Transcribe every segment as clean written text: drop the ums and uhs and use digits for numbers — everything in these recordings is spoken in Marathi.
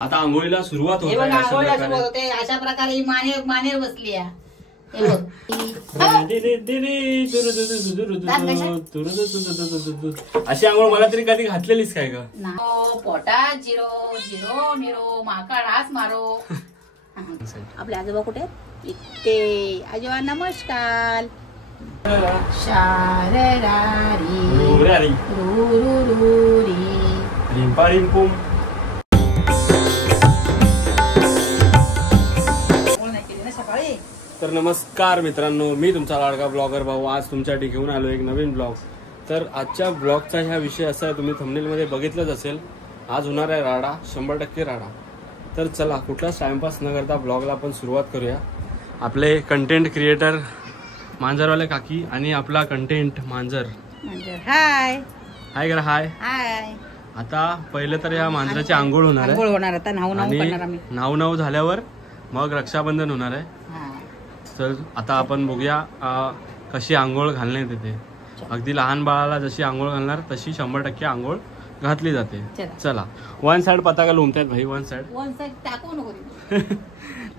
आता आंघोळीला सुरुवात होते. अशा प्रकारे ही मानेर बसली आहे. अशी आंघोळ मला तरी कधी घातलेलीच काय का? पोटा जिरो जिरो निरो माकड हाच मारो. आपले आजोबा कुठे? इथे. आजोबा नमस्कार. शाररारी रिंपारिंपुम. तर नमस्कार मित्रांनो, मी तुमचा लाडका ब्लॉगर भाऊ आज तुमच्यासाठी घेऊन आलो एक नवीन ब्लॉग. तर आजच्या ब्लॉगचा ह्या विषय असा आहे, तुम्ही थंबनेलमध्ये बघितलंच असेल. आज होणार आहे राडा, 100% राडा. तर चला कुठलाच टाइमपास न करता ब्लॉगला आपण सुरुवात करूया. आपले कंटेंट क्रिएटर मांजरवाले काकी आणि आपला कंटेंट मांजर. हाय हाय करा. हाय हाय. आता पहिले तर या मांजराची आंघोळ होणार आहे. आता नाव झाल्यावर मग रक्षाबंधन होणार आहे. तर आता आपण बघूया कशी आंघोळ घालण्यात येते. अगदी लहान बाळाला जशी आंघोळ घालणार तशी 100% आंघोळ घातली जाते. चला. वन साइड पताका लोंबतायत भाई. वन साइड दाखवू नको.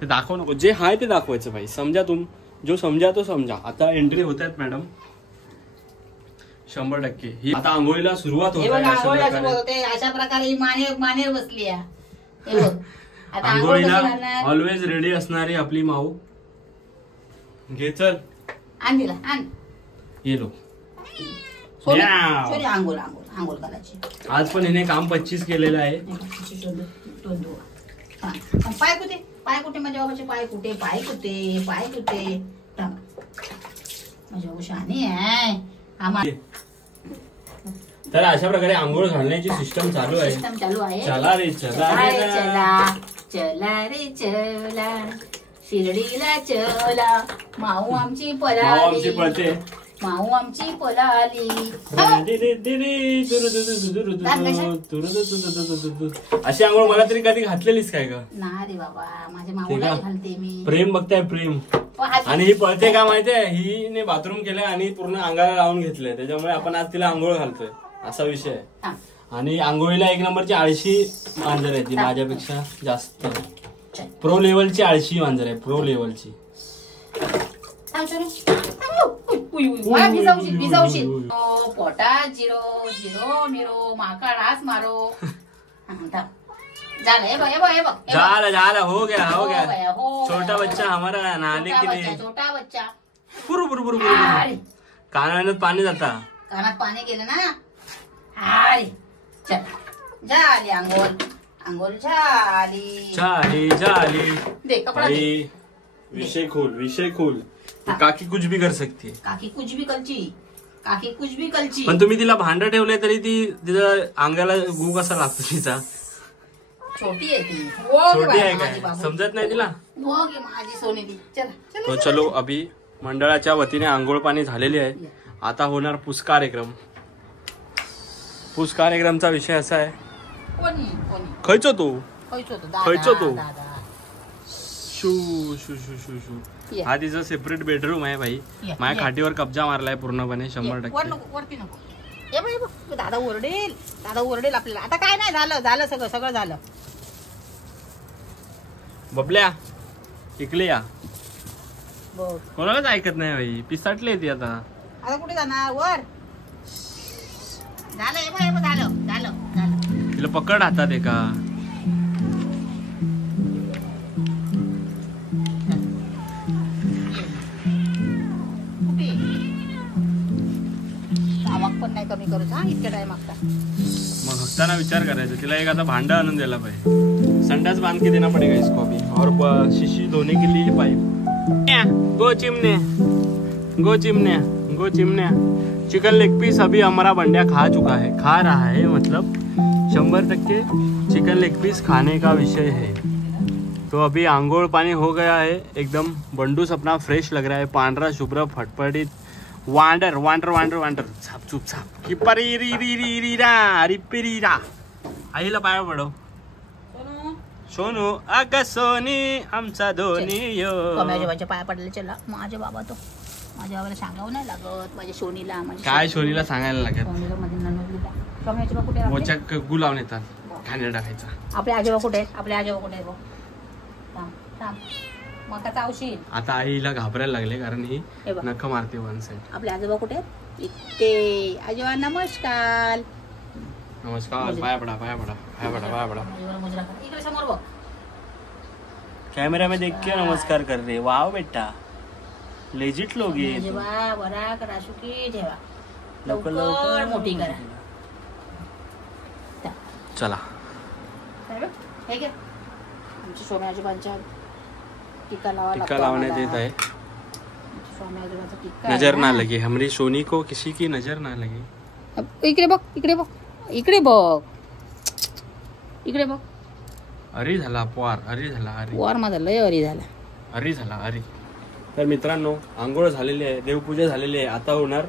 ते दाखवू नको, जे हाय ते दाखवायचं भाई. समजा जो समजा तो समजा. आता एंट्री होत आहेत मॅडम 100%. ही आता आंघोळीला सुरुवात होते. अशा प्रकारे ही मानेर बसली आहे. आंघोळीला ऑलवेज रेडी असणारी आपली माऊ. घे चल. आण दिला आण. ये लो. आंघोळ करायची. आज पण हिने काम 25 केलेलं आहे. पाय कुठे माझ्या बाबाचे? पाय कुठे? माझ्या उशाने आहे. तर अशा प्रकारे आंघोळ घालण्याची सिस्टम चालू आहे. चला रे चला शिर्डीला चला. माऊ आमची पळते. माऊ आमची पळाली. अशी आंघोळ मला तरी कधी घातलेलीच काय का? ना रे बाबा, माझ्या माऊला घालते मी. प्रेम बघताय प्रेम. आणि ही पळते का माहितीये? हिने बाथरूम केलंय आणि पूर्ण अंगाला लावून घेतलंय, त्याच्यामुळे आपण आज तिला आंघोळ घालतोय असा विषय आहे. आणि आंघोळीला एक नंबरची आळशी मांजर आहे ती, माझ्यापेक्षा जास्त प्रो लेवलची आळशी मांजर आहे. प्रो लेवलची. पोटा जिरो जिरो निरो माकड हाच मारो. झालं हो गया. छोटा बच्चा हमारा नहाने के लिए. छोटा बच्चा बुरु कानात पाणी जाता. कानात पाणी गेलं ना. हाय झाली आंघोळ झाली. विषय खोल. काकी कुछ भी कर सकती है. काकी कुछ भी कलची. पण तुम्ही तिला भांड ठेवलंय तरी तिच्या अंगाला गू कसा लागतो तिचा? छोटी आहे ती. छोटी आहे काय? समजत नाही तिला. माझी सोनी ती. तो चलो अभि मंडळाच्या वतीने आंघोळ पाणी झालेली आहे. आता होणार पुस कार्यक्रम. पुस कार्यक्रमचा विषय असा आहे. खयचो तो शू. हा तिचा सेपरेट बेडरूम आहे भाई. माझ्या खाटीवर कब्जा मारलाय पूर्णपणे 100%. वरती नको. दादा ओरडेल आपल्याला. आता काय नाही झालं सगळं झालं. बबल्या इकले या. कोणालाच ऐकत नाही भाई. पिसाटले ती आता कुठे जाणार? वर झालं. तिला पकड हातात एका. पण नाही कमी करू इतक्या टाइम मागता. मग हसताना विचार करायचा. तिला एक आता भांडं आणून द्यायला पाहिजे. संडास बांध के देना पड़ेगा इसको अभी. और शीशी धोने के लिए पाइप. गो चिमने. चिकन लेग पीस अभी हमारा बंडिया खा रहा है. मतलब 100% चिकन लेग पीस खाने का विषय है. तो अभी आंघोळ पानी हो गया है. एकदम बंडूस अपना फ्रेश लग रहा है. पांढरा शुभ्र फटफटीत वांडर छाप चुप छाप की परिरीरीरीरा. आईला पाया पडो. सोनू अग सोनी आमचा धोनी यो. माझ्या पाया पडले. चला माझ्या बाबाला सांगावं नाही लागत. माझ्या सोनीला काय सोनीला सांगायला लागत. गुलाव नेतात. कांदा टाकायचा. आपले आजोबा कुठे आहेत? आपले आजोबा कुठे आहेत बघ. थांब थांब मग का चावशील. आता आई हिला घाबरायला लागले कारण ही हे बघ नख मारते वन साइड. आपले आजोबा कुठे आहेत? इथे. आजोबा नमस्कार. नमस्कार. पाया पडा पाया पडा पाया पडा पाया पडा. इकडे समोर बघ. कैमरा में देख के नमस्कार कर रहे. वाव बेटा लेजिट लोग ये. आजोबा बरा करा सुखी ठेवा. लवकर मोठी करा. चला हे घे आमच्या स्वामी आजोबांच्या टिक्का लावण्यात येत आहे. स्वामी आजोबांचा टिक्का नजर ना लगे हमारी सोनी को किसी की नजर ना लगे. इकडे बघ इकडे बघ इकडे बघ इकडे बघ. अरे झाला पोर. अरे झाला अरे. पोर माझा लय अरी झाला. अरे झाला अरे. तर मित्रांनो आंघोळ झालेली आहे, देवपूजा झालेली आहे. आता होणार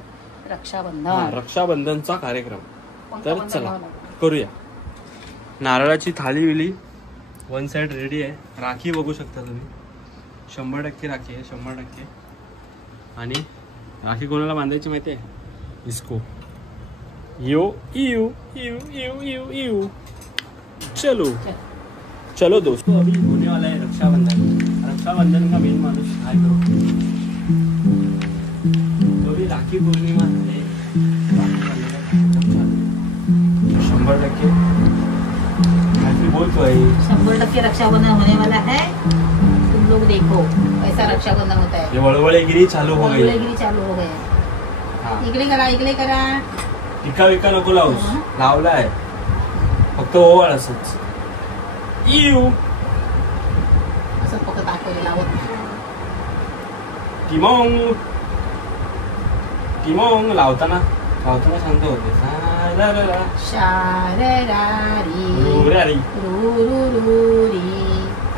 रक्षाबंधन. रक्षाबंधनचा कार्यक्रम. तर चला करूया. नारळाची थाली विली वन साइड रेडी आहे. राखी बघू शकता तुम्ही. 100% राखी आहे. 100%. आणि राखी कोणाला बांधायची माहिती आहे? इसको. Yo you you you you you. चलो चलो दोस्तों अभी होने वाला है रक्षाबंधन. रक्षाबंधन का मेन मानुष काय करो तो भी राखी पौर्णिमा है. 100% बोलतो आहे. 100% रक्षाबंधन होने वाला है. तुम लोग देखो कैसा रक्षाबंधन होता है. ये वळवळेगिरी चालू हो गई. वळवळेगिरी चालू हो गए. इकडे करा इकडे करा. टिका विका नको लावूस. लावलाय फक्त ओवाळ असच. इव असं फक्त दाखवले लावत. टिमोंग टिमोंग लावताना शांत होते.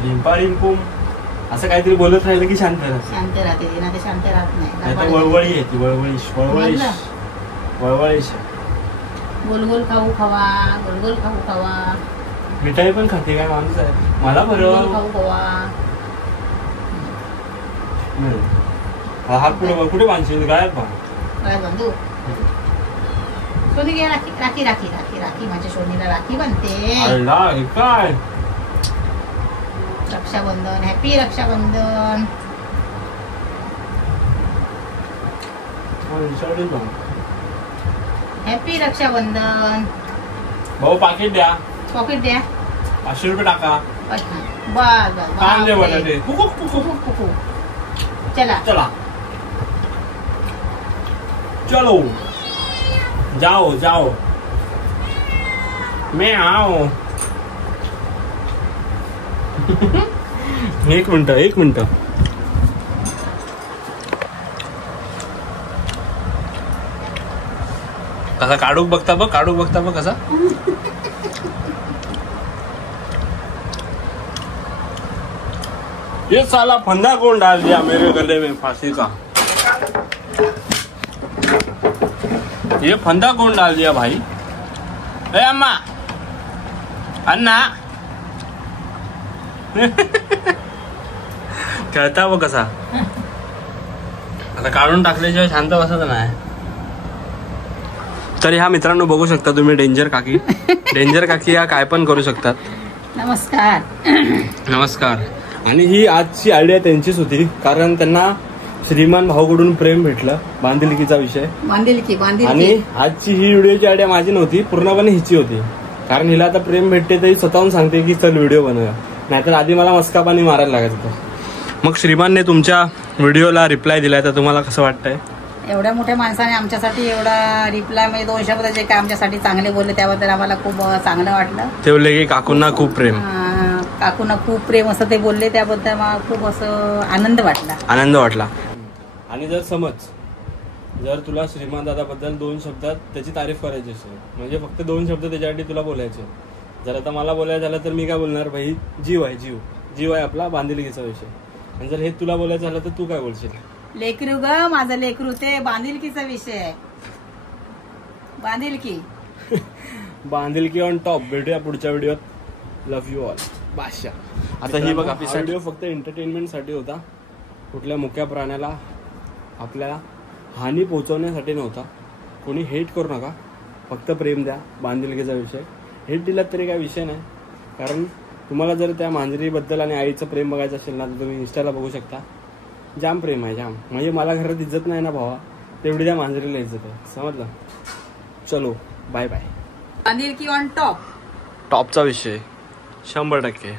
रिंपारिंपुम असं काहीतरी बोलत राहिलं की शांत राहते ना. ते शांत राहत नाही. तर वळवळी आहे ती. वळवळीश वळवळीश वळवळीश. गोलगोल खाऊ खावा. गोलगोल खाऊ खावा. मिठाई पण खाते काय माणूस आहे. मला बरं खाऊ खावा. हात पुढे कुठे बांधशील काय बांधू. सोनी घ्या राखी राखी राखी राखी राखी. माझ्या सोनीला राखी बनते. काय रक्षाबंधन. हॅपी रक्षाबंधन. हॅपी रक्षाबंधन. भाऊ पाकिट द्या. पॉकेट द्या. 500 रुपये टाका. बस बटाटे. चला चला चलो जाओ जाओ. मैं आओ. एक मिनिट. कसा काढूक बघता बघ कसा. ये साला फंदा कौन डाल दिया मेरे गले में फांसी का. ये फंदा कौन डाल दिया भाई. ए अम्मा अन्ना. खेळता बघ कसा. आता काढून टाकल्याशिवाय शांत बसत नाही. तर ह्या मित्रांनो बघू शकता तुम्ही डेंजर काकी. डेंजर काकी या काय पण करू शकतात. नमस्कार. आणि ही आजची आयडिया त्यांचीच होती कारण त्यांना श्रीमान भाऊकडून प्रेम भेटलं. बांधिलकीचा विषय. बांधिलकी. आणि आजची ही व्हिडिओची आयडिया माझी नव्हती. पूर्णपणे हिची होती. कारण हिला आता प्रेम भेटते तरी स्वतःहून सांगते की चल व्हिडिओ बनवूया. नाहीतर आधी मला मस्का पाणी मारायला लागत होतं. मग श्रीमानने तुमच्या व्हिडिओला रिप्लाय दिलाय तर तुम्हाला कसं वाटतंय? एवढ्या मोठ्या माणसाने आमच्यासाठी एवढा रिप्लाय म्हणजे 2 शब्द जे काय आमच्यासाठी चांगले बोलले त्याबद्दल आम्हाला खूप चांगलं वाटलं. ते बोलले की काकूंना खूप प्रेम. काकूंना खूप प्रेम असं ते बोलले त्याबद्दल मला खूप असं आनंद वाटला. आणि जर तुला श्रीमान दादाबद्दल 2 शब्दात त्याची तारीफ करायची असेल म्हणजे फक्त 2 शब्द त्याच्यासाठी तुला बोलायचे. जर आता मला बोलायचं झालं तर मी काय बोलणार भाई. जीव आहे आपला बांधिलकीचा विषय. आणि जर हे तुला बोलायचं झालं तर तू काय बोलशील? लेकरू ग माझं लेकरू. ते बांधिलकीचा विषय आहे. बांधिलकी ऑन टॉप. भेटूया पुढच्या व्हिडिओत. Love you all. बादशा. आता ही बघा व्हिडिओ फक्त एंटरटेनमेंट साठी होता. कुठल्या मुक्या प्राण्याला आपल्याला हानी पोहोचवण्यासाठी नव्हता. कोणी हेट करू नका. फक्त प्रेम द्या. बांधिलकीचा विषय हिट दिलात तरी काय विषय नाही, कारण तुम्हाला जर त्या मांजरीबद्दल आणि आईचं प्रेम बघायचं असेल ना तर तुम्ही इंस्टाला बघू शकता. जाम प्रेम आहे जाम. म्हणजे मला घरात इज्जत नाही ना भावा, तेवढी त्या मांजरीला इज्जत आहे, समजलं. चलो बाय बाय. अनिल की ऑन टॉप टॉपचा विषय 100%.